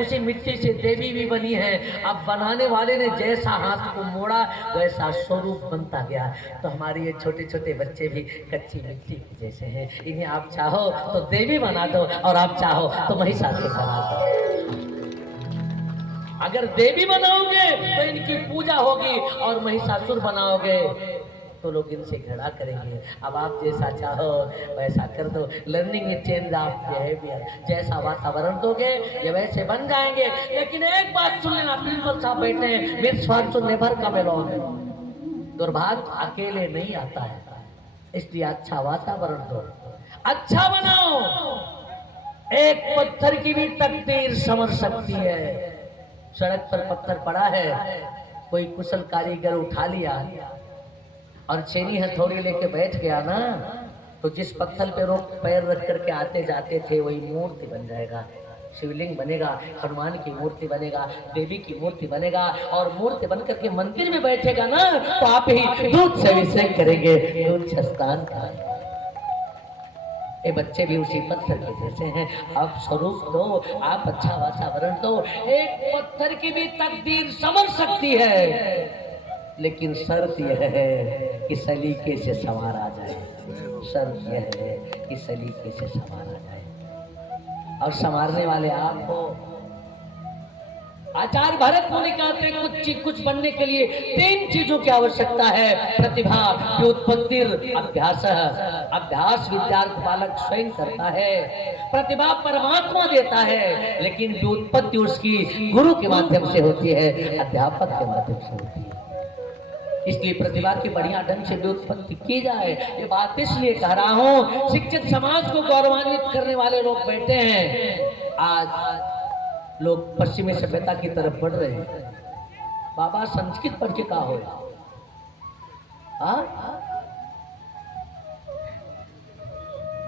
उसी मिट्टी से देवी भी बनी है। अब बनाने वाले ने जैसा हाथ को मोड़ा वैसा स्वरूप बनता गया। तो हमारे ये छोटे छोटे बच्चे भी कच्ची मिट्टी के जैसे हैं। इन्हें आप चाहो तो देवी बना दो और आप चाहो तो महिषासुर बना दो। अगर देवी बनाओगे तो इनकी पूजा होगी और महिषासुर बनाओगे तो लोग इनसे घृणा करेंगे। अब आप जैसा चाहो वैसा कर दो। Learning is change of behaviour. जैसा वातावरण दोगे ये वैसे बन जाएंगे। लेकिन एक बात सुन लेना, प्रिंसिपल साहब बैठे हैं, miss Fortune never come alone. दुर्भाग्य अकेले नहीं आता है, इसलिए अच्छा वातावरण दो, अच्छा बनाओ। एक पत्थर की भी तकदीर संवर सकती है। सड़क पर पत्थर पड़ा है, कोई कुशल कारीगर उठा लिया और छेनी हथौड़ी लेके बैठ गया ना, तो जिस पत्थर पे रोक पैर रख करके आते जाते थे वही मूर्ति बन जाएगा। शिवलिंग बनेगा, हनुमान की मूर्ति बनेगा, देवी की मूर्ति बनेगा और मूर्ति बन करके मंदिर में बैठेगा ना तो आप ही दूध से अभिषेक करेंगे, दूध से स्नान करेंगे। ये बच्चे भी उसी पत्थर के जैसे हैं। आप स्वरूप दो, आप अच्छा वातावरण दो। एक पत्थर की भी तकदीर संवर सकती है, लेकिन शर्त यह है कि सलीके से संवारा जाए। शर्त यह है कि सलीके से संवारा जाए और संवारने वाले आप हो। आचार्य भरत मुनि कहते हैं कुछ बनने के लिए 3 चीजों की आवश्यकता है। प्रतिभा, व्युत्पत्ति, अभ्यास। अभ्यास विद्यार्थ बालक स्वयं करता है, प्रतिभा परमात्मा देता है, लेकिन व्युत्पत्ति उसकी गुरु के माध्यम से होती है, अध्यापक के माध्यम से होती है। इसलिए प्रतिभा की बढ़िया ढंग से व्युत्पत्ति की जाए। ये बात इसलिए कह रहा हूँ, शिक्षित समाज को गौरवान्वित करने वाले लोग बैठे हैं। आज लोग पश्चिमी सभ्यता की तरफ बढ़ रहे हैं। बाबा संस्कृत पढ़ के का हो,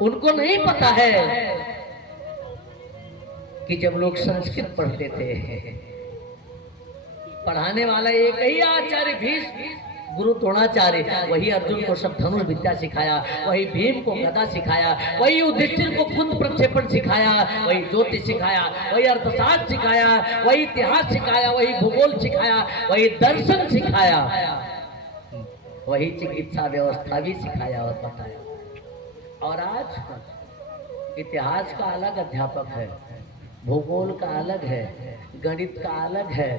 उनको नहीं पता है कि जब लोग संस्कृत पढ़ते थे, पढ़ाने वाला एक ही आचार्य भीष्म गुरु द्रोणाचार्य, वही अर्जुन को सब धनुष विद्या सिखाया, वही भीम को गदा सिखाया, वही युधिष्ठिर को खुद प्रक्षेपण सिखाया, वही ज्योतिष सिखाया, वही अर्थशास्त्र सिखाया, वही इतिहास सिखाया, वही भूगोल सिखाया, वही दर्शन सिखाया, वही चिकित्सा व्यवस्था भी सिखाया और बताया। और आज इतिहास का अलग अध्यापक है, भूगोल का अलग है, गणित का अलग है,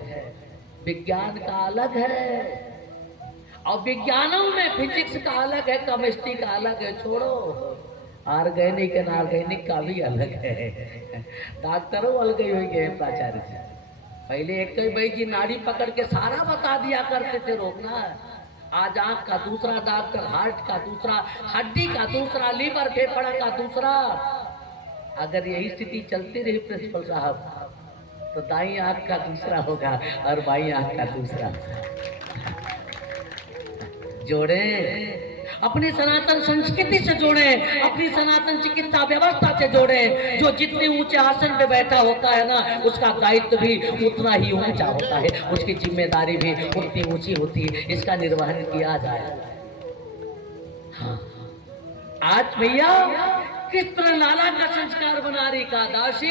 विज्ञान का अलग है, और विज्ञानों में फिजिक्स का अलग है, केमिस्ट्री का अलग है। छोड़ो, ऑर्गेनिक एंड ऑर्गेनिक का भी अलग है। डॉक्टरों अलग ही हुई गए प्राचार्य जी। पहले एक ही भाई जी नाड़ी पकड़ के सारा बता दिया करते थे रोकना। आज आंख का दूसरा डॉक्टर, हार्ट का दूसरा, हड्डी का दूसरा, लीवर फेफड़ा का दूसरा। अगर यही स्थिति चलती रही प्रिंसिपल साहब तो दाई आंख का दूसरा होगा और बाई आंख का दूसरा। जोड़े, अपनी सनातन संस्कृति से जोड़े, अपनी सनातन चिकित्सा व्यवस्था से जोड़े। जो जितने ऊंचे आसन पे बैठा होता है ना, उसका दायित्व भी उतना ही ऊंचा होता है, उसकी जिम्मेदारी भी उतनी ऊंची होती है। इसका निर्वहन किया जाए। हाँ, आज भैया किस तरह लाला का संस्कार बना रही का दासी,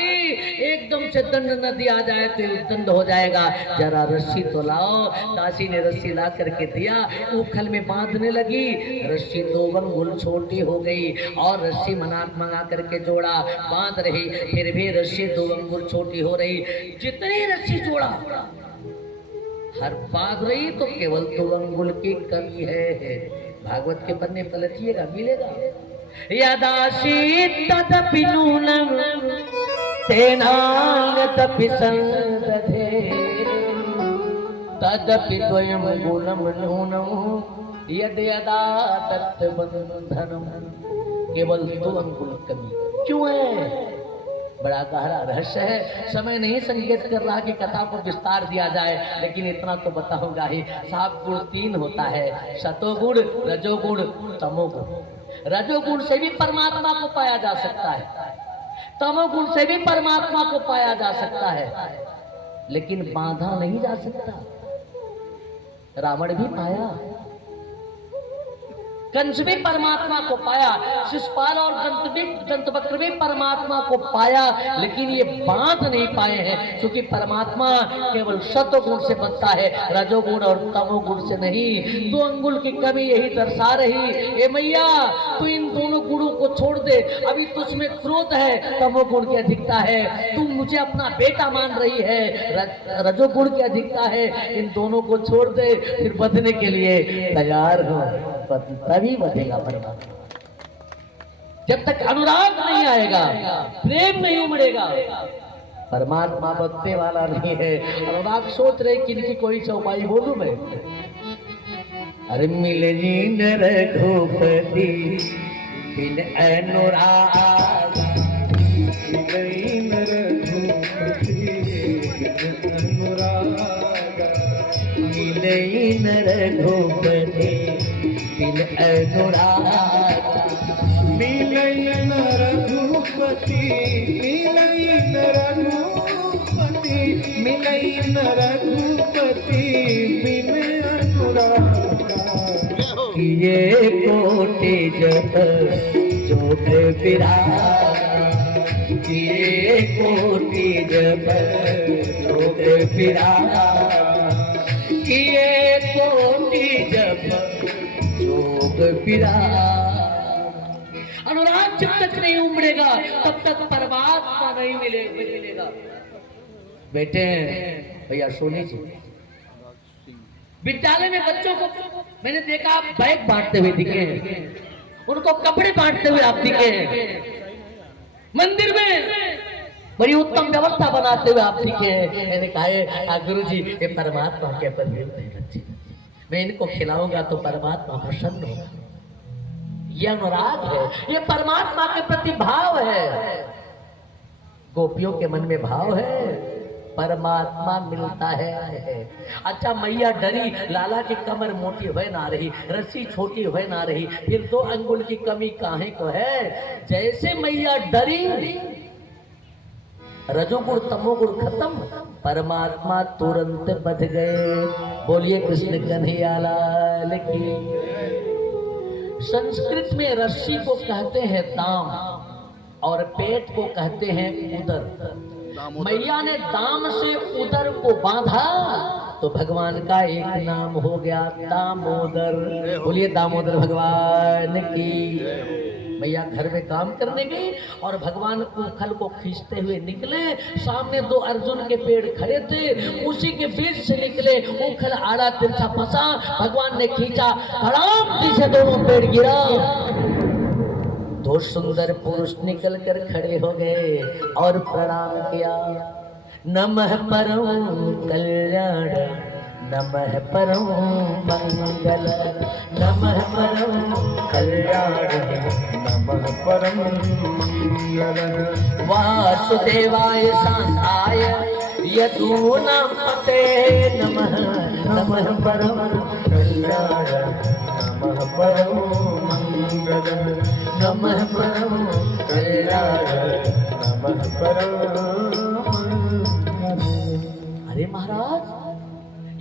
एकदम से दंड न दिया जाए तो दंड हो जाएगा। जरा रस्सी तो लाओ। दासी ने रस्सी ला करके दिया, उखल में बांधने लगी, रस्सी 2 अंगुल छोटी हो गई और रस्सी मंगा करके जोड़ा, बांध रही, फिर भी रस्सी 2 अंगुल छोटी हो रही। जितनी रस्सी जोड़ा हर बांध रही तो केवल 2 अंगुल की कमी है। भागवत के पन्ने पलटिएगा, मिलेगा। यदाशी तदपि नूनं तेनांगतपि संदधे तदपि द्वयं गुणं नूनं यद यदा तत्बंधनम्। केवल 2 अंगुल कमी क्यों है? बड़ा गहरा रहस्य है। समय नहीं संकेत कर रहा कि कथा को विस्तार दिया जाए, लेकिन इतना तो बताऊंगा ही। साफ गुण 3 होता है, सतोगुण, रजोगुण, तमोगुण। रजोगुण से भी परमात्मा को पाया जा सकता है, तमोगुण से भी परमात्मा को पाया जा सकता है, लेकिन बांधा नहीं जा सकता। रावण भी पाया, कंस भी परमात्मा को पाया, शिशुपाल और दंतवक्र भी परमात्मा को पाया, लेकिन ये बांध नहीं पाए हैं, क्योंकि परमात्मा केवल सत्वगुण से बनता है, रजोगुण और तमोगुण से नहीं। 2 अंगुल की कमी यही दर्शा रही। ए मैया, तू इन दोनों गुणों को छोड़ दे, अभी तुझमें क्रोध है, तमोगुण की अधिकता है, तू मुझे अपना बेटा मान रही है, रजोगुण की अधिकता है, इन दोनों को छोड़ दे, फिर बदलने के लिए तैयार हो, तभी बनेगा परमात्मा। जब तक अनुराग नहीं आएगा, प्रेम नहीं उमड़ेगा, परमात्मा बदलने वाला नहीं है। अनुराग सोच रहे कि इनकी कोई चौपाई बोलूं मैं। अरे मिले जी रघुपति बिन अनुराग, मिले रघुपति बिन अनुराग, मिले रघुपति बिन अनुराग, मिले रघुपति, मिले रघुपति, मिले रघुपति बिन अनुराग, किए कोटि जप जोग विराग, किए कोटि जप जोग विराग, किए कोटि जप जोग विराग। अनुराग जब तक नहीं उमड़ेगा तब तक परमात्मा नहीं मिलेगा। बेटे भैया सोनी जी, विद्यालय में बच्चों को मैंने देखा, आप बैग बांटते हुए दिखे हैं, उनको कपड़े बांटते हुए आप दिखे हैं, मंदिर में बड़ी उत्तम व्यवस्था बनाते हुए आप दिखे हैं। मैंने कहा गुरु जी, ये परमात्मा के परिवेश नहीं रखी, मैं इनको खिलाऊंगा तो परमात्मा प्रसन्न होगा। ये अनुराग है, ये परमात्मा के प्रति भाव है। गोपियों के मन में भाव है, परमात्मा मिलता है। अच्छा मैया डरी, लाला की कमर मोटी हुए ना रही, रस्सी छोटी हुए ना रही, फिर 2 अंगुल की कमी काहे को है। जैसे मैया डरी, रजोगुण तमोगुण खत्म, परमात्मा तुरंत बध गए। बोलिए कृष्ण कन्हैया लाल की। संस्कृत में रस्सी को कहते हैं दाम और पेट को कहते हैं उदर। मैया ने दाम से उदर को बांधा तो भगवान का एक नाम हो गया दामोदर। बोलिए दामोदर भगवान की। मैया घर में काम करने गई और भगवान उखल को खींचते हुए निकले। सामने 2 अर्जुन के पेड़ खड़े थे, उसी के बीच से निकले, उखल आड़ा तिरछा फंसा, भगवान ने खींचा, धड़ाम से दोनों पेड़ गिरा। 2 सुंदर पुरुष निकल कर खड़े हो गए और प्रणाम किया। नमः परम कल्याण, नमः परम मंगल, नमः परम कल्याण, नमः परम मंगल। वासुदेवाय शांताय यदूनामते नमः, नमः परम कल्याण, नमः परम मंगल, नमः परम कल्याण, नमः परम। अरे महाराज,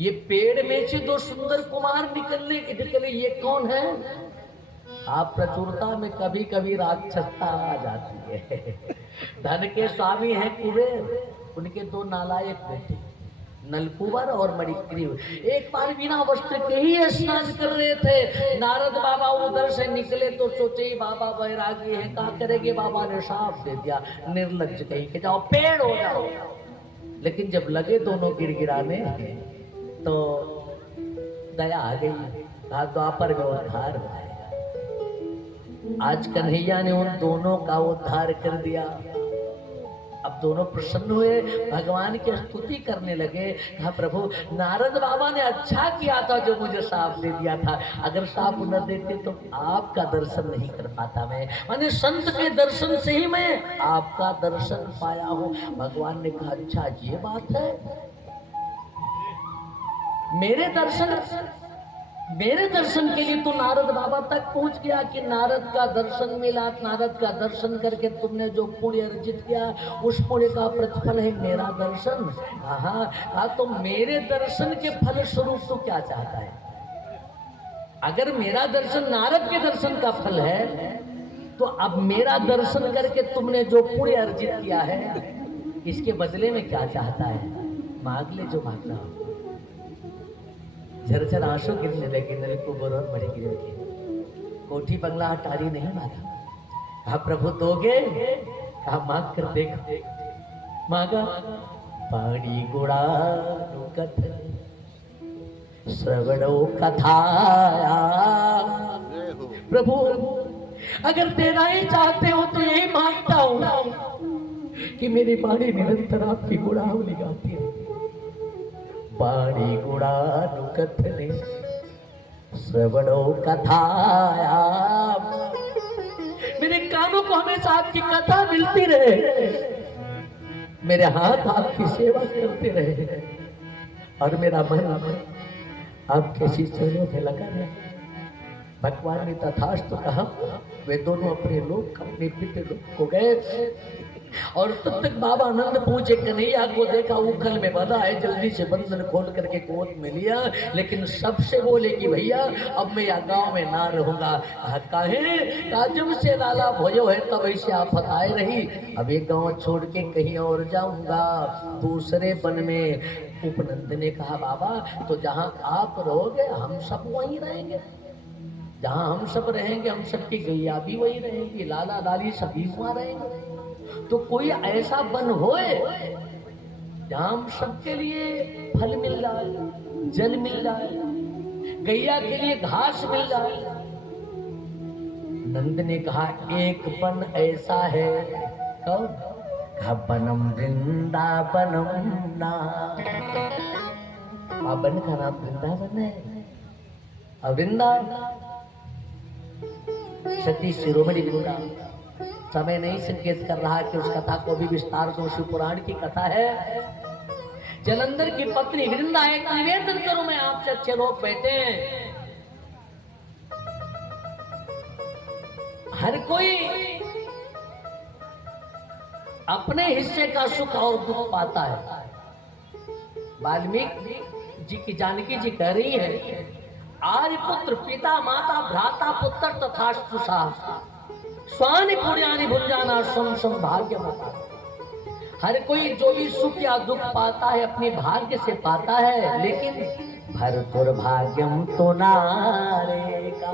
ये पेड़ में से 2 सुंदर कुमार निकले, ये कौन है? आप प्रचुरता में कभी कभी राक्षसता आ जाती है। धन के स्वामी हैं कुबेर, उनके 2 नालायक बेटे नलकुबर और मणिग्रीव एक बार बिना वस्त्र के ही स्नान कर रहे थे। नारद बाबा उधर से निकले तो सोचे बाबा वैरागी है, क्या करेंगे? बाबा ने साफ दे दिया, निर्लज्ज कहीं के जाओ पेड़ हो जाओ। लेकिन जब लगे दोनों गिड़गिड़ाने तो दया आ गई, कहा द्वापर में उद्धार हो जाएगा। आज कन्हैया ने उन दोनों का उद्धार कर दिया। अब दोनों प्रसन्न हुए, भगवान की स्तुति करने लगे। कहा प्रभु, नारद बाबा ने अच्छा किया था जो मुझे साफ दे दिया था, अगर साफ न देते तो आपका दर्शन नहीं कर पाता मैं। माने संत के दर्शन से ही मैं आपका दर्शन पाया हूँ। भगवान ने कहा अच्छा ये बात है, मेरे दर्शन के लिए तो नारद बाबा तक पहुंच गया कि नारद का दर्शन मिला। नारद का दर्शन करके तुमने जो पुण्य अर्जित किया उस पुण्य का प्रतिफल है मेरा दर्शन। हाँ तो मेरे दर्शन के फल स्वरूप तो क्या चाहता है? अगर मेरा दर्शन नारद के दर्शन का फल है, तो अब मेरा दर्शन करके तुमने जो पुण्य अर्जित किया है, इसके बदले में क्या चाहता है? मांग ले जो मांगना हो। झरझर आंसू गिरने लगे, नल को बरोर बड़े गिर लगे। कोठी बंगला अटारी नहीं मांगा, कहा प्रभु दोगे? कहा मांग कर देख। मांगा, पाड़ी गुड़ा कथन श्रवणो कथाया। प्रभु अगर देना ही चाहते हो तो यही मांगता हूं कि मेरी बाड़ी निरंतर आपकी गुणावली गाती है। बाड़ी गुणानुकथने श्रवणो कथाया। मेरे कानों को हमेशा आपकी कथा मिलती रहे, मेरे हाथ आपकी सेवा करते रहे, और मेरा मन आपके चरणों में लगा रहे। भगवान ने तथास्तु कहा। वे दोनों अपने लोग अपने पितृ लोक को गए, और तब तक बाबा आनंद पूछे कन्हैया को देखा उखल में बंधा है, जल्दी से बंधन खोल करके गोद में लिया, लेकिन सबसे बोले कि भैया अब मैं या गांव में ना रहूंगा। काहे? जब से लाला भयो है तब ऐसे आफत आए रही, अब ये गांव छोड़ के कहीं और जाऊंगा, दूसरे वन में। उपनंद ने कहा बाबा तो जहां आप रहोगे हम सब वहीं रहेंगे, जहां हम सब रहेंगे हम सबकी गैया भी वही रहेंगी, लाला लाली सभी वहां रहेंगे। तो कोई ऐसा वन होए जहां हम सबके लिए फल मिल रहा है, जल मिल रहा है, गैया के लिए घास मिल रहा है। नंद ने कहा एक वन ऐसा है। कौन? कहा बनम वृंदावनम ना। वन का नाम वृंदावन है। और वृंदावन सती शिरोमणि वृंदा समय नहीं संकेत कर रहा कि उस कथा को भी विस्तार दो। शिव पुराण की कथा है। जलंधर की पत्नी वृंदा एक निवेदन करूं मैं आपसे, अच्छे लोग बैठे हैं, हर कोई अपने हिस्से का सुख और दुख पाता है। वाल्मीकि जी की जानकी जी कह रही है आर्य पुत्र पिता माता भ्राता पुत्र तथा स्वानि पुण्यानि भुंजाना स्वम स्वम भाग्य माता। हर कोई जो भी सुख या दुख पाता है अपने भाग्य से पाता है, लेकिन भर दुर्भाग्यम तो नारे का।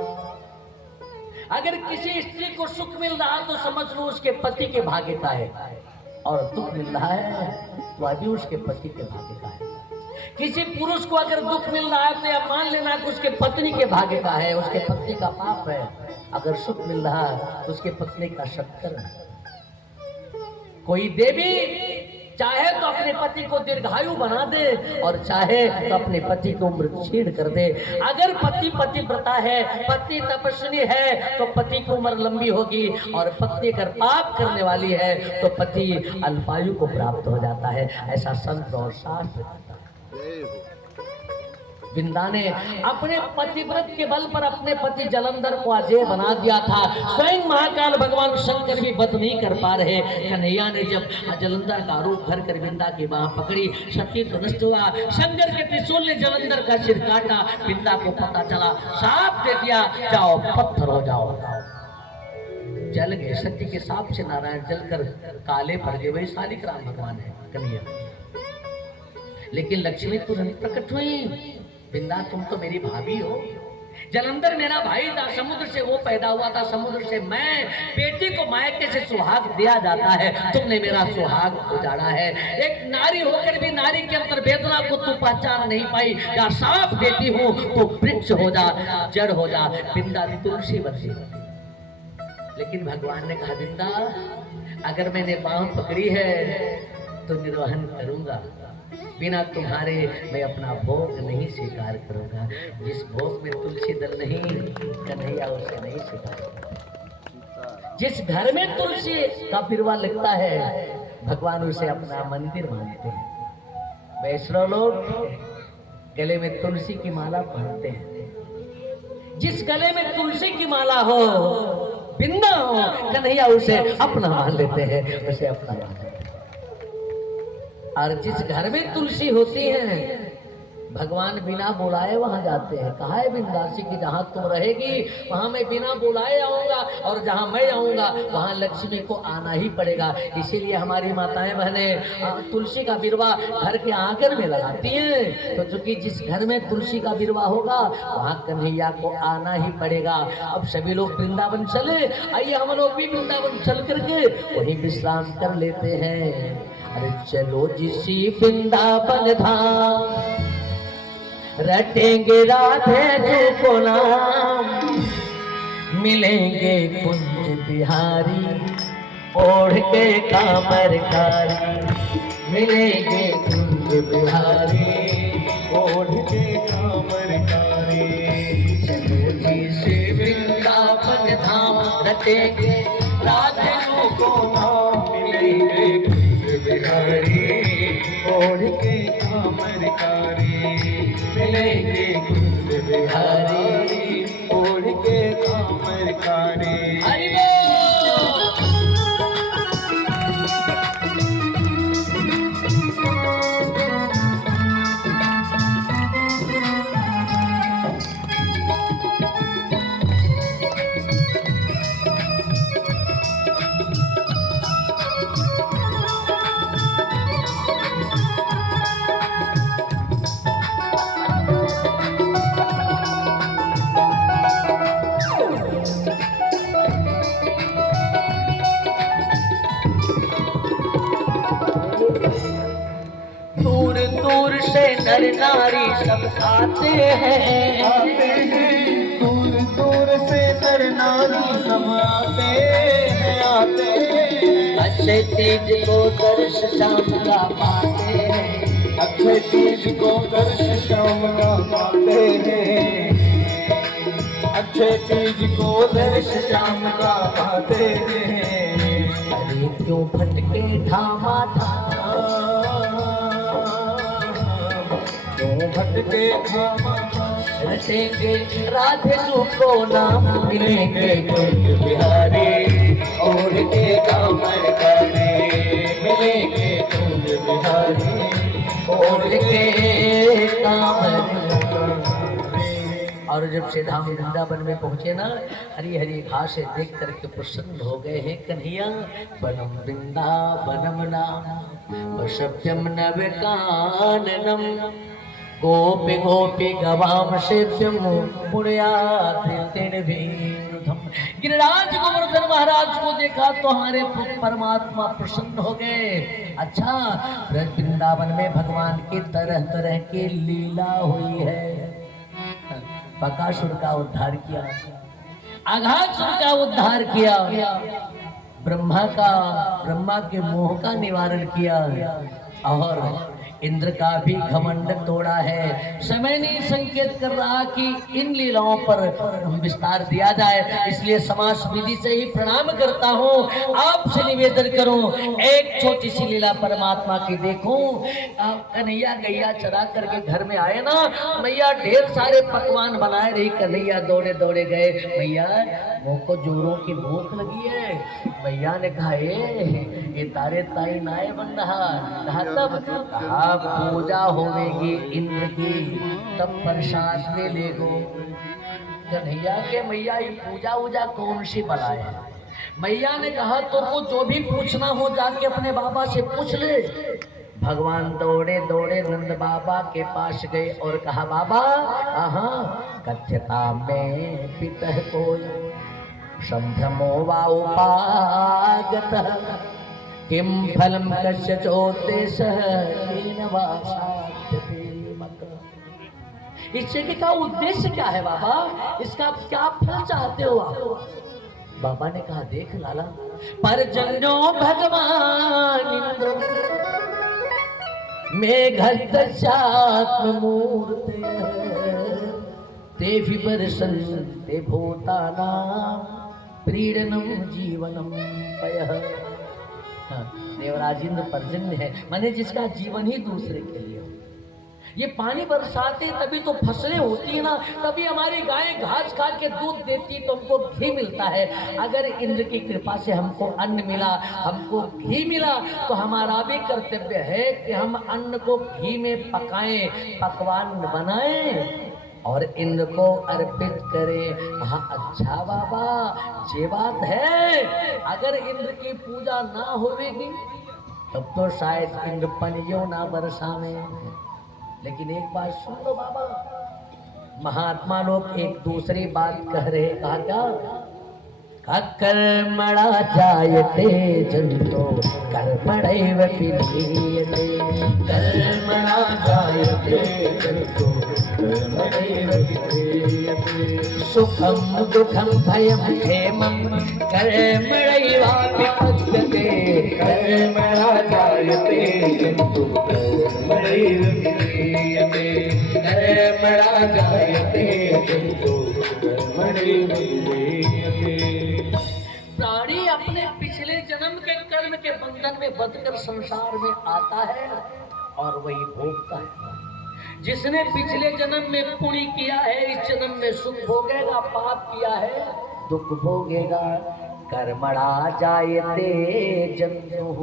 अगर किसी स्त्री को सुख मिल रहा तो समझ लो उसके पति के भाग्य का है, और दुख मिल रहा है तो अभी उसके पति के भाग्य का है। किसी पुरुष को अगर दुख मिल रहा है तो यह मान लेना कि उसके पत्नी के भाग्य का है, उसके पत्नी का पाप है। अगर सुख मिल रहा है तो उसके पत्नी का सत्कर्म है। कोई देवी चाहे तो अपने पति को दीर्घायु बना दे, और चाहे तो अपने पति को उम्र छीन कर दे। अगर पति पतिव्रता है, पत्नी तपस्विनी है, तो पति की उम्र लंबी होगी, और पत्नी अगर पाप करने वाली है तो पति अल्पायु को प्राप्त हो जाता है। ऐसा संत और शास्त्र। वृंदा ने अपने पतिव्रत के बल पर अपने पति जलंधर को अजय बना दिया था। स्वयं महाकाल भगवान शंकर भी वध नहीं कर पा रहे। कन्हैया ने जब जलंधर का रूप भर कर वृंदा की बाह पकड़ी, शक्ति तो नष्ट हुआ। शंकर के त्रिशूल ने जलंधर का सिर काटा। वृंदा को पता चला, साफ दे दिया, जाओ पत्थर हो जाओ। जल गए। सत्य के साप से नारायण जलकर काले पड़ गए। वही शालिग्राम भगवान है कन्हैया। लेकिन लक्ष्मी तुरंत प्रकट हुई। वृंदा तुम तो मेरी भाभी हो। जलंधर मेरा भाई था, समुद्र से वो पैदा हुआ था, समुद्र से मैं। बेटी को मायके से सुहाग दिया जाता है, तुमने मेरा सुहाग उजाड़ा है। एक नारी होकर भी नारी के अंतर वेदना को तू पहचान नहीं पाई। या साफ देती हूँ तो वृक्ष हो जा, जड़ हो जा। वृंदा ने तुलसी बची। लेकिन भगवान ने कहा वृंदा अगर मैंने बांह पकड़ी है तो निर्वहन करूंगा, बिना तुम्हारे मैं अपना भोग नहीं स्वीकार करूंगा। जिस भोग में तुलसी दल नहीं, कन्हैया उसे नहीं स्वीकार करूंगा। जिस घर में तुलसी का पिरवा लगता है, भगवान उसे अपना मंदिर मानते हैं। वैष्णव लोग गले में तुलसी की माला पहनते हैं। जिस गले में तुलसी की माला हो, बिंदा हो, कन्हैया उसे अपना मान लेते हैं, उसे अपना मान लेते हैं। और जिस घर में तुलसी होती है भगवान बिना बुलाए वहां जाते हैं। कहा है बिंदासी की जहां तुम रहेगी वहां मैं बिना बुलाए आऊंगा, और जहां मैं आऊंगा वहां लक्ष्मी को आना ही पड़ेगा। इसीलिए हमारी माताएं बहनें तुलसी का बिरवा घर के आंगन में लगाती हैं। तो चूंकि जिस घर में तुलसी का बिरवा होगा वहां कन्हैया को आना ही पड़ेगा। अब सभी लोग वृंदावन चले, आइए हम लोग भी वृंदावन चल करके वहीं विश्राम कर लेते हैं। अरे चलो जिसी वृंदावन धाम, रटेंगे राधे जी को नाम, मिलेंगे कुंज बिहारी ओढ़ के कामर कारी, मिलेंगे कुंज बिहारी ओढ़ के कामर कारी। चलो जिसी वृंदावन धाम, रटेंगे राधे जी को नाम, मिलेंगे कुंज बिहारी ओढ़ के कामर कारी, मिलेंगे कुंज बिहारी ओढ़ के कामर कारी। नर नारी सब आते हैं, दूर दूर से नर नारी सब आते हैं। अक्षय तीज को दर्श श्याम का पाते हैं, अक्षय तीज को दर्श श्याम का पाते हैं, अक्षय तीज को दर्श श्याम का पाते हैं। अरे क्यों भटके ठामा भटके रटेंगे राधे जी को नाम, मिलेंगे कुंज बिहारी ओढ़ के कामर कारी, मिलेंगे कुंज बिहारी ओढ़ के कामर कारी। और जब से धाम वृंदावन में पहुंचे ना, हरी हरी घास देख करके प्रसन्न हो गए हैं कन्हैया। वनम वृंदावनम नाम वशभ्यम नवकाननम, गोपी गोपी गवाम सेव्यम पुण्यातिर्भिर्धम। गिरिराज गोवर्धन महाराज को देखा तो हमारे परमात्मा प्रसन्न हो गए। अच्छा, वृंदावन में भगवान की तरह तरह की लीला हुई है। बकासुर का उद्धार किया, अघासुर का उद्धार किया, ब्रह्मा के मोह का निवारण किया, और इंद्र का भी घमंड तोड़ा है। समय नहीं संकेत कर रहा कि इन लीलाओं पर विस्तार दिया जाए, इसलिए समास विधि से ही प्रणाम करता हूँ। आपसे निवेदन करूं, एक छोटी सी लीला परमात्मा की देखूं। कन्हैया गैया चरा करके घर में आए ना, मैया ढेर सारे पकवान बनाए रही, कन्हैया दौड़े दौड़े गए, मैया मुँह को जोरों की भूख लगी है। मैया ने कहा ये तारे ताई नाय बन रहा। कहा तब, कहा पूजा होवेगी इंद्र की, तब प्रसाद ले लेगो। कन्हैया के मैया ये पूजा वूजा कौन सी बनाए? मैया ने कहा तुमको जो भी पूछना हो जाके अपने बाबा से पूछ ले। भगवान दौड़े दौड़े नंद बाबा के पास गए और कहा बाबा, कथ्यता में पितः को संभ्रमो वा उपागतः, किम फलम कस्य चोत्तेषः तेन वा साध्यते मत। इस यज्ञ का उद्देश्य क्या है बाबा? इसका क्या फल चाहते हो आप? बाबा ने कहा देख लाला, परजन्यो भगवान इंद्र मेघदशात्म मूर्ते, ते विवर्षन्ते भूतानां प्रीडनम जीवनम पयः। देवराज इंद्र पर्जन्य है, माने जिसका जीवन ही दूसरे के लिए हो। ये पानी बरसाते तभी तो फसलें होती है ना, तभी हमारी गाय घास खा के दूध देती है तो हमको घी मिलता है। अगर इंद्र की कृपा से हमको अन्न मिला, हमको घी मिला, तो हमारा भी कर्तव्य है कि हम अन्न को घी में पकाएं, पकवान बनाएं और इंद्र को अर्पित करें। हाँ अच्छा बाबा, ये बात है। अगर इंद्र की पूजा ना होगी तब तो शायद इंद्र पनियों ना बरसावे। लेकिन एक बात सुन लो बाबा, महात्मा लोग एक दूसरी बात कह रहे। कहा क्या? कर्मणा जायते जंतो कर्मणैव विधीयते, कर्मणा जायते जंतो कर्मणैव विधीयते, सुखम दुखम भयम क्षेमम कर्मणैवाभिपद्यते, कर्मणा जायते जंतो कर्मणैव विधीयते, कर्मणा जायते जंतो कर्मणैव विधीयते। प्राणी अपने पिछले जन्म के कर्म के बंधन में बंधकर संसार में आता है और वही भोगता है। जिसने पिछले जन्म में पुण्य किया है इस जन्म में सुख भोगेगा, पाप किया है दुख भोगेगा। कर्मणा जायते जन्तुः,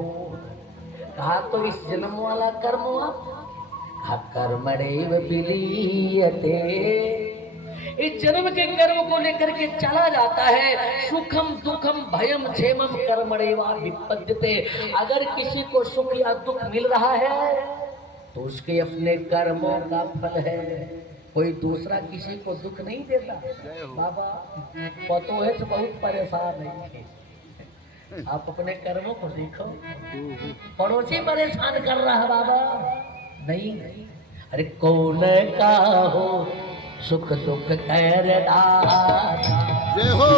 कहा तो इस जन्म वाला कर्म हुआ, कहा कर्मणैव विलीयते, इस जन्म के कर्म को लेकर के चला जाता है। सुखम दुखम भयम क्षेमम कर्मणैवा विपद्यते, अगर किसी को सुख या दुख मिल रहा है तो उसके अपने कर्मों का फल है। कोई दूसरा किसी को दुख नहीं देता। बाबा पतो है तो बहुत परेशान है, आप अपने कर्मों को देखो। पड़ोसी परेशान कर रहा है बाबा, नहीं। अरे कौन का हो सुख दुख कर दाता, जय हो।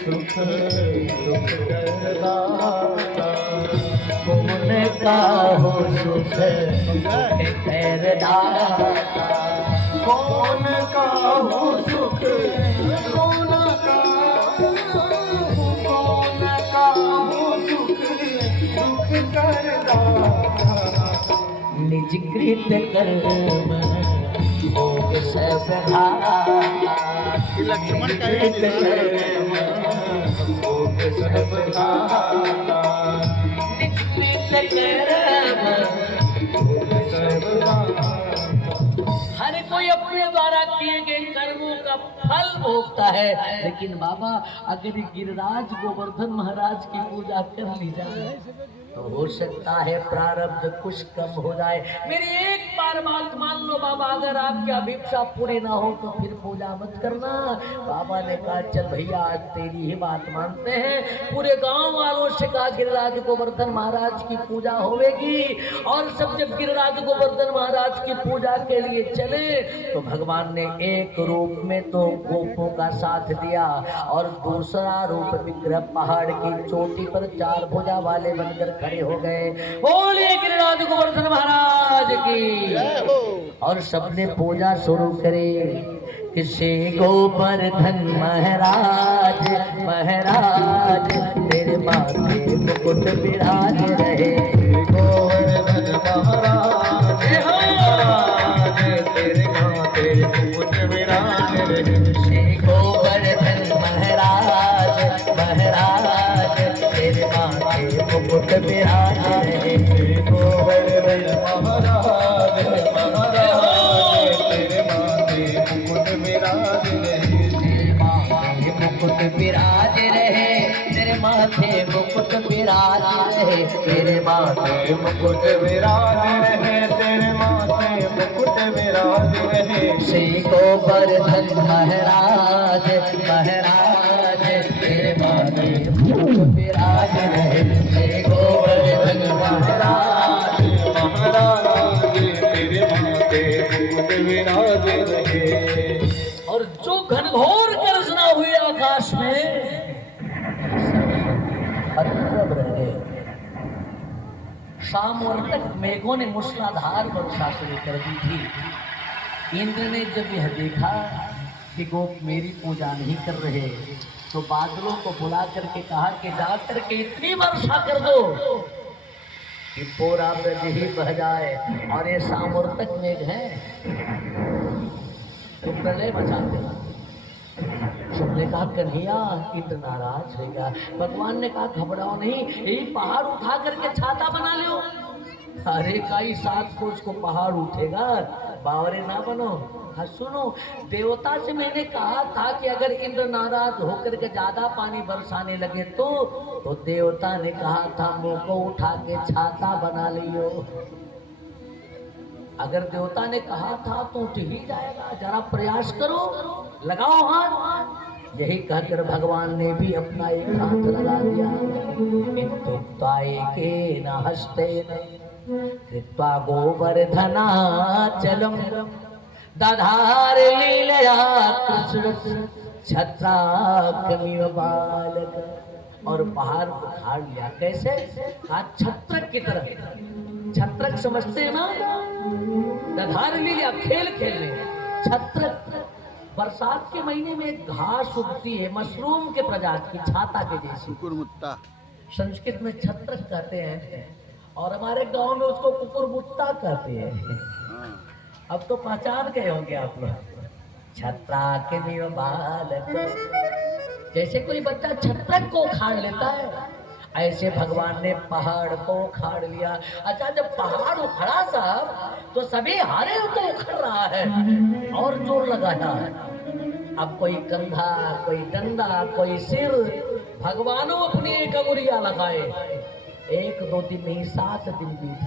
सुख दुख कर दाता, कौन का हो सुख दुख कर दाता, कौन का हो सुख, कौन का हो सुख दुख कर दाता, निज कृत कर्म भोग सब भागा, लक्ष्मण का है भोग सब भागा, निज कृत कर्म भोग सब भागा। हर कोई अपने द्वारा किए गए कर्मों का फल भोगता है। लेकिन बाबा अगर गिरिराज गोवर्धन महाराज की पूजा कर ली जाए तो हो सकता है प्रारब्ध कुछ कम हो जाए। मेरी एक बार बात मान लो बाबा, अगर आपकी अभिप्सा पूरी ना हो तो फिर पूजा मत करना। बाबा ने कहा चल भैया आज तेरी ही बात मानते हैं। पूरे गांव वालों से कहा गिरिराज गोवर्धन महाराज की पूजा होगी, और सब जब गिरिराज गोवर्धन महाराज की पूजा के लिए चले तो भगवान ने एक रूप में तो गोपों का साथ दिया और दूसरा रूप विग्रह पहाड़ की चोटी पर चार भुजा वाले बनकर खड़े हो गए। बोलिए गिरिराज गोवर्धन महाराज की। और सबने पूजा शुरू करे। किसे गोवर्धन महाराज महाराज तेरे माथे मुकुट विराज रहे, गोवर्धन महाराज तेरे माथे मुकुट विराज रहे, श्री गोवर्धन महाराज महाराज तेरे माथे मुकुट विराज रहे, गोवर्धन महाराज महाराज तेरे माथे मुकुट विराज रहे, तेरे माथे मुकुट विराज रहे, तेरे माथे मुकुट विराज रहे, तेरे माथे मुकुट विराज रहे, तेरे माथे मुकुट विराज रहे, श्री गोवर्धन महाराज महाराज तेरे माथे मुकुट विराज रहे, श्री गोवर्धन महाराज महाराज तेरे माथे मुकुट विराज रहे। और जो घनघोर गर्जना हुई आकाश में अद्भुत रह गए। शाम और तक मेघों ने मूसलाधार वर्षा शुरू कर दी थी। इंद्र ने जब यह देखा कि गोप मेरी पूजा नहीं कर रहे तो बादलों को बुला करके कहा कि जा करके इतनी वर्षा कर दो कि पूरा ब्रज ही बह जाए और ये सामूर्तक मेघ है तो प्रलय मचाते हैं। सबने कहा कन्हैया इंद्र नाराज होगा। भगवान ने कहा घबराओ नहीं, यही पहाड़ उठा करके छाता बना लो। अरे काई 7 कोस को पहाड़ उठेगा, बावरे ना बनो। हाँ सुनो, देवता से मैंने कहा था कि अगर इंद्र नाराज होकर के ज्यादा पानी बरसाने लगे तो देवता ने कहा था मुंह को उठा के छाता बना लियो। अगर देवता ने कहा था तो उठ ही जाएगा, जरा प्रयास करो, लगाओ हाथ। यही कहकर भगवान ने भी अपना एक हाथ लगा दिया। इंतुक्ताए के न हस्ते कृत्वा गोवर्धनाचलम दधार लीलया कृष्ण छत्राकमिव बालक। और पहाड़ को उखाड़ लिया। कैसे? छत्रक की तरह। छत्रक समझते हैं ना? दधार लिया खेल खेलने। छत्रक बरसात के महीने में एक घास उगती है मशरूम के प्रजाति की, छाता के जैसी। कुकुरमुत्ता संस्कृत में छत्रक कहते हैं और हमारे गांव में उसको कुकुरमुत्ता कहते हैं। अब तो पहचान गए होंगे आप लोग। छत्रा के बालक, जैसे कोई बच्चा छत्रक को उखाड़ लेता है, ऐसे भगवान ने पहाड़ को उखाड़ लिया। अच्छा, जब पहाड़ उखड़ा साहब तो सभी हारे तो उखड़ रहा है और जोर लगाया। अब कोई कंधा, कोई डंडा, कोई सिर, भगवानों अपनी एक अंगुरिया लगाए। 1 2 दिन नहीं 7 दिन बीत।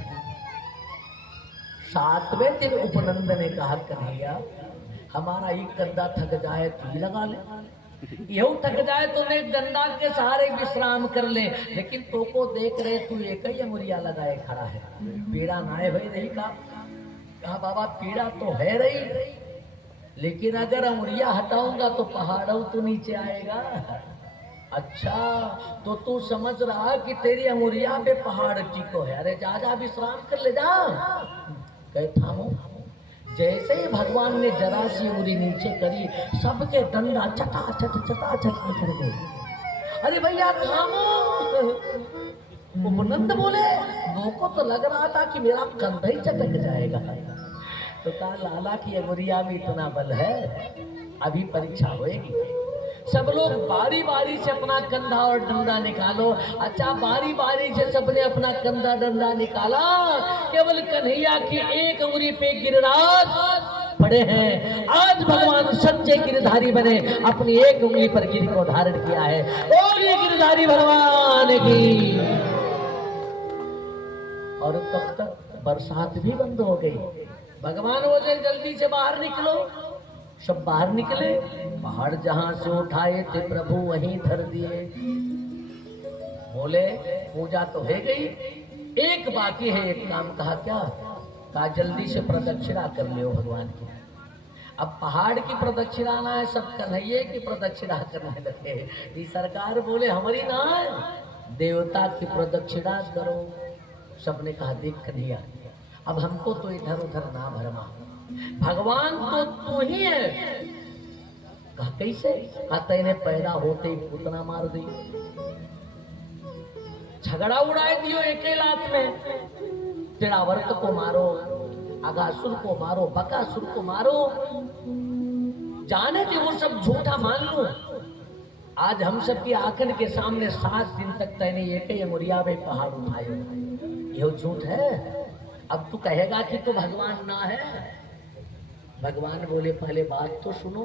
7वें दिन उपनंद ने कहा कन्हैया हमारा एक कंधा थक जाए तो ही लगा ले, यूं थक जाए तो एक डंडा के सहारे विश्राम कर ले, लेकिन तो को देख रहे तू एक ही अंगुरिया लगाए खड़ा है, पीड़ा ना है भाई। नहीं कहा बाबा पीड़ा तो है रही, लेकिन अगर अंगुरिया हटाऊंगा तो पहाड़ों तो नीचे आएगा। अच्छा, तो तू समझ रहा कि तेरी अंगुरिया पे पहाड़ टिको है? अरे जा जा विश्राम कर ले जा। कहे थामो। जैसे ही भगवान ने जरा सी उंगली नीचे करी, सबके डंडा चटाचट निकल गए। अरे भैया थामो। उपनंद बोले को तो लग रहा था कि मेरा कंधा ही चटक जाएगा। तो कहा लाला की अंगुरिया में इतना बल है, अभी परीक्षा होएगी। सब लोग बारी बारी से अपना कंधा और डंडा निकालो। अच्छा, बारी बारी से सबने अपना कंधा डंडा निकाला। केवल कन्हैया की एक उंगली पे गिरिराज पड़े हैं। आज भगवान सच्चे गिरधारी बने, अपनी एक उंगली पर गिर को धारण किया है। और ये गिरधारी भगवान की। और तब तक बरसात भी बंद हो गई। भगवान बोले जल्दी से बाहर निकलो। सब बाहर निकले। पहाड़ जहां से उठाए थे प्रभु वहीं धर दिए। बोले पूजा तो है गई, एक बाकी है, एक काम। कहा क्या? कहा जल्दी से प्रदक्षिणा कर लियो भगवान की। अब पहाड़ की प्रदक्षिणा ना है, सब कन्हैये की प्रदक्षिणा करने लगे। ये सरकार बोले हमारी ना है, देवता की प्रदक्षिणा करो। सबने कहा देख कन्हैया, अब हमको तो इधर उधर ना भरमा, भगवान तो तू ही है। कहा कैसे? कहा तेने पैदा होते ही पूतना मार दी, झगड़ा उड़ाए दियो एक लात में। तिरावर्त को मारो, अगासुर को मारो, बकासुर को मारो। जाने कि वो सब झूठा मान लो। आज हम सब की आंखन के सामने 7 दिन तक तेने एक ही अंगुरिया में पहाड़ उठाए, ये झूठ है। अब तू कहेगा कि तो भगवान ना है। भगवान बोले पहले बात तो सुनो।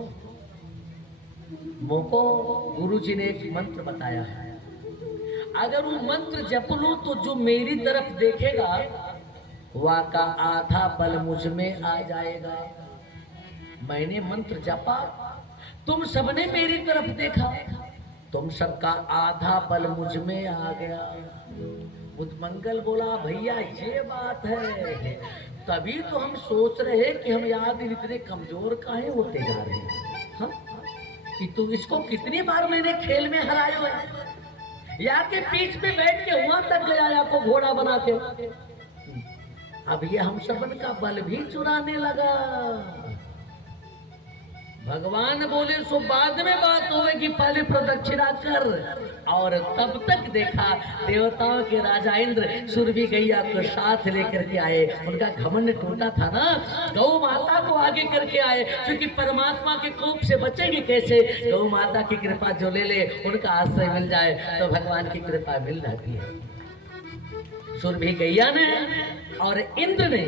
मुझको गुरु जी ने एक मंत्र बताया है, अगर वो मंत्र जप लो तो जो मेरी तरफ देखेगा वह का आधा बल मुझ में आ जाएगा। मैंने मंत्र जपा, तुम सबने मेरी तरफ देखा, तुम सबका आधा बल मुझ में आ गया। उद्मंगल बोला भैया ये बात है, तभी तो हम सोच रहे हैं कि हम याद इतने कमजोर काहे होते जा रहे हैं। हाँ? कि तू इसको कितनी बार मैंने खेल में हराया है, या के पीठ पे बैठ के वहां तक गया, या को घोड़ा बना के। अब ये हम सबन का बल भी चुराने लगा। भगवान बोले सो बाद में बात होगी, पहले प्रदक्षिणा कर। और तब तक देखा देवताओं के राजा इंद्र सुरभि गैया को साथ लेकर के आए। उनका घमंड टूटा था ना, गौ माता को आगे करके आए, क्योंकि परमात्मा के कोप से बचेंगे कैसे? गौ माता की कृपा जो ले ले उनका आश्रय मिल जाए तो भगवान की कृपा मिल जाती है। सुरभि गैया ने और इंद्र ने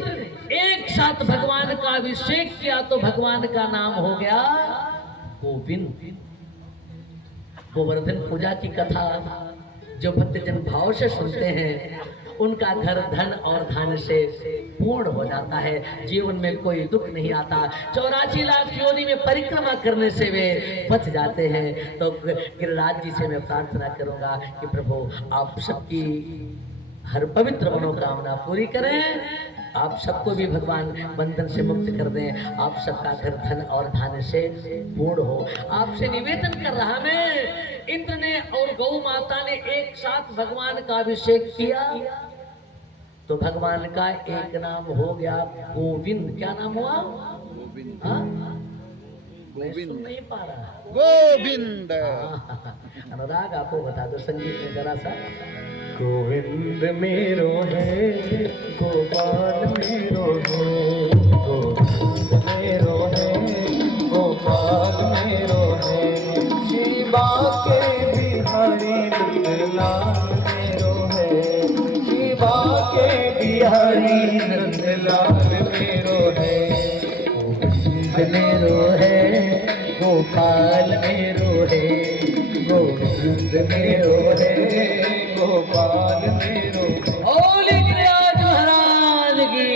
एक साथ भगवान का अभिषेक किया तो भगवान का नाम हो गया गोविंद। गोवर्धन पूजा की कथा जो भक्तजन भाव से सुनते हैं उनका घर धन और धन से पूर्ण हो जाता है, जीवन में कोई दुख नहीं आता। 84 लाख योनि में परिक्रमा करने से वे बच जाते हैं। तो गिरिराज जी से मैं प्रार्थना करूंगा कि प्रभु आप सबकी हर पवित्र मनोकामना पूरी करें, आप सबको भी भगवान बंधन से मुक्त कर दें, आप सबका घर धन और धान्य से पूर्ण हो। आपसे निवेदन कर रहा मैं, इंद्र ने और गौ माता ने एक साथ भगवान का अभिषेक किया तो भगवान का एक नाम हो गया गोविंद। क्या नाम हुआ? गोविंद। मैं सुन नहीं पा रहा। गोविंद। अनुराग आपको बता दो संगीत में जरा सा। गोविंद मेरो है, गोपाल मेरो है, गोविंद मेरो है, गोपाल मेरो है, शिवा के बिहारी नंदलाल मेरो है, शिवा के बिहारी नंदलाल मेरो है, गोविंद मेरो है, गोपाल मेरो है, गोविंद मेरो है, गोपाल मेरो। बोले गिरिराज महाराज की।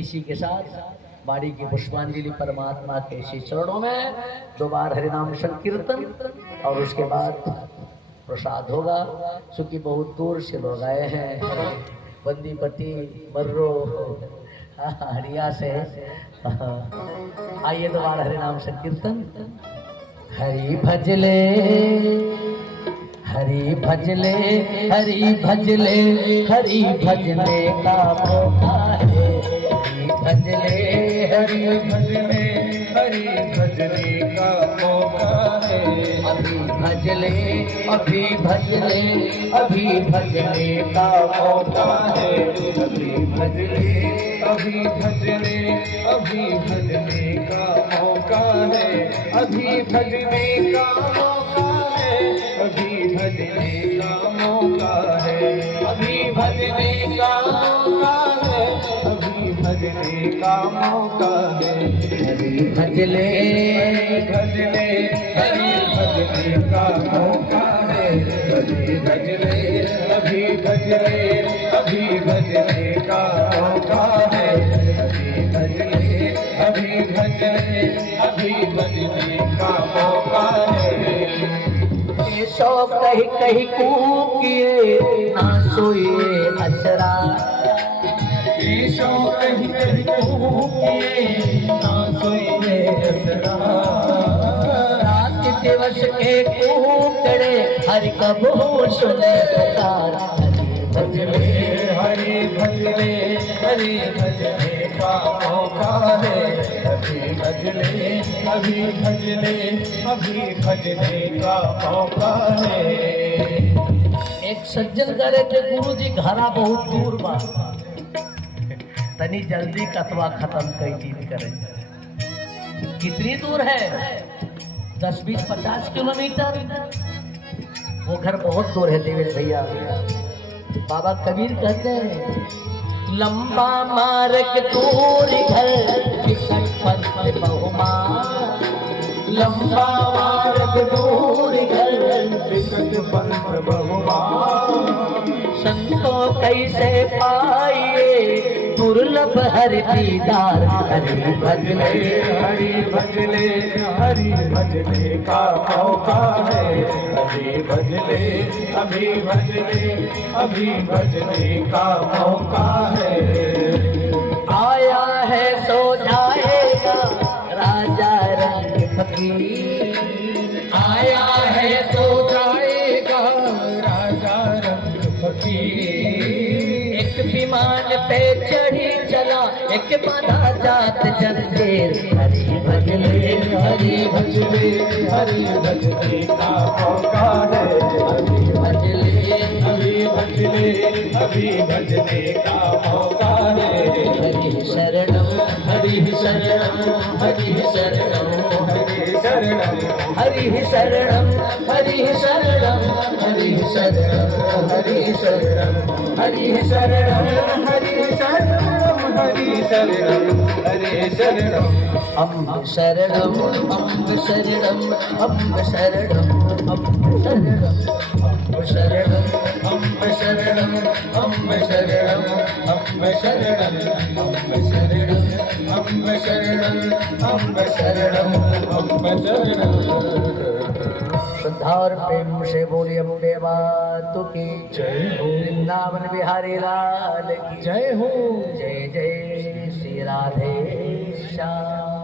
इसी के साथ बाड़ी की पुष्पांजलि परमात्मा के श्री चरणों में, 2 बार हरिनाम संकीर्तन और उसके बाद प्रसाद होगा। चूंकि बहुत दूर से लोग आए हैं, बंदीपट्टी मर्रो हरिया से। आइए 2 बार हरिनाम संकीर्तन। हरि भजले हरि भजले हरि भजले हरि भजले का मौका है, हरि भजले हरि भजले हरि भजले का मौका है, अभी भजले अभी भजले अभी भजले का मौका है, अभी भजले अभी भजले अभी भजले का मौका है, अभी भजले का मौका है, अभी भजने का मौका है, अभी भजने का मौका है, अभी भजने का मौका है, हरि भजले भजले हरि भजने का मौका है, अभी भजले अभी भजले अभी भजने का मौका है, अभी भजले अभी भजले अभी भजने का मौका है। सो कही कही कूकिए ना सोइए अशरा, ईशो कही कही कूकिए ना सोइए अशरा, रात दिवस के कूकड़े हरि कबू सुने पुकार, हरि भजले हरि भजले का मौका है, अभी भजले अभी भजले अभी भजले का मौका है। एक सज्जन करे थे गुरु जी घरा बहुत दूर बा, तनी जल्दी कतवा खत्म कई दिन करे। कितनी दूर है? 10, 20, 50 किलोमीटर। वो घर बहुत दूर है देवेश भैया। बाबा कबीर कहते हैं लंबा मार्ग दूर घर विकट पंथ बहुमान, लंबा मार्ग दूर घर विकट पंथ बहुमान, संतों कैसे पाइए दुर्लभ हरि दीदार, हरि भजले हरि भजले हरि भजले का मौका है, हरि भजले अभी भजले अभी भजले का मौका है, आया है सो जाएगा राजा रंग फकीर, आया है सो जाएगा राजा रंग फकीर, एक विमान पे चढ़ी चला एक बाधा जात जंजीर हरि भजले हरि भजले हरि भजले का मौका है हरि भजले हरि भजले हरि भजले का मौका है हरि शरणम हरि शरणम हरि शरणम हरि शरणम हरि शरणम हरि शरणम हरि शरणम हरि शरणम हरि शरणम हरि शरणम हरि शरणम हरि शरणम अम्ब शरणम अम्ब शरणम अम्ब शरणम अम्ब शरणम अम्ब शरणम अम्ब शरणम अम्ब शरणम अम्ब शरणम अम्ब शरणम अम्ब शरणम अम्ब शरणम अम्ब शरणम श्रद्धा और प्रेम से बोलिए अपने बात की जय हो वृंदावन बिहारी लाल की जय हो जय जय श्री राधे श्याम।